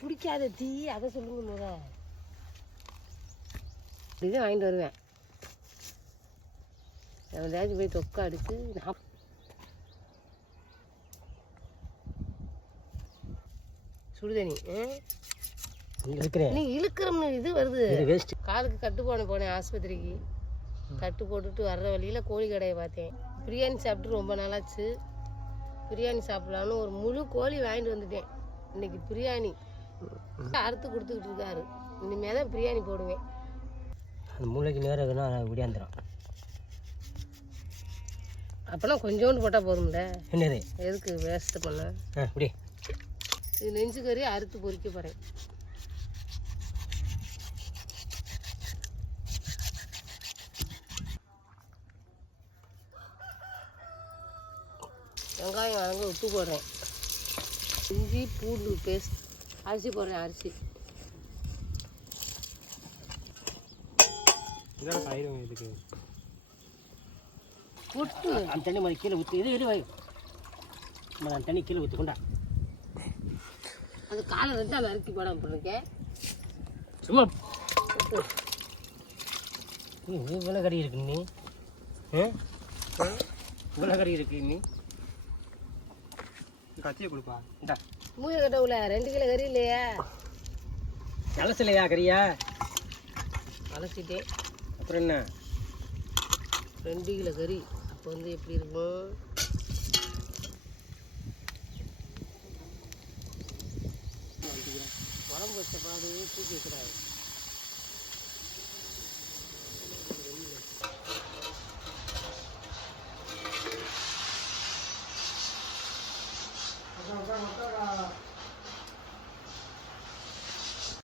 பிடிக்காத தீ அதை சொல்லுங்க முத. இதுதான் வாங்கிட்டு வருவேன். எவனாச்சும் போய் தொக்கா அடிச்சு நான் சுடுதண்ணி நீ இழுக்கிறோம்னு இது வருது. காலுக்கு கட்டு போனேன் ஆஸ்பத்திரிக்கு. கட்டு போட்டுட்டு வர்ற வழியில் கோழி கடையை பார்த்தேன். பிரியாணி சாப்பிட்டு ரொம்ப நாளாச்சு. பிரியாணி சாப்பிடலான்னு ஒரு முழு கோழி வாங்கிட்டு வந்துட்டேன். இன்னைக்கு பிரியாணி அறுத்து கொடுத்துக்கிட்டு இருக்காரு. இனிமேல் தான் பிரியாணி போடுவேன். அந்த மூளைக்கு நேரம் விடியாந்துடும். அப்போனா கொஞ்சோண்டு போட்டால் போதும்ல. என்னது எதுக்கு வேஸ்ட்டு பண்ண? இப்படி இது நெஞ்சு கறி அறுத்து பொறிக்க போகிறேன். வெங்காயம் வதங்க உப்பு போடுறேன். இஞ்சி பூண்டு பேஸ்ட். அரிசி போடுறேன். அரிசி இதுக்கு புட்டு அந்த தண்ணி மாதிரி கீழே ஊற்றி இது எடு அந்த தண்ணி கீழே ஊற்றி கொண்டா. அது காலை வந்து அதை அரிசி போடாமல் போட்டிருக்கேன். சும்மா இவ்வளோ கறி இருக்கு நீ. இவ்வளோ கறி இருக்கு நீ. கத்தியை கொடுப்பா. இந்தா மூளை கட்ட உள்ள 2 கிலோ கறி இல்லையா? அலசலையா கறியா? அலசிட்டேன். அப்புறம் என்ன 2 கிலோ கறி. அப்போ வந்து எப்படி இருக்கும்? உடம்பு வச்ச பாடு தூக்கி வைக்கிறாரு.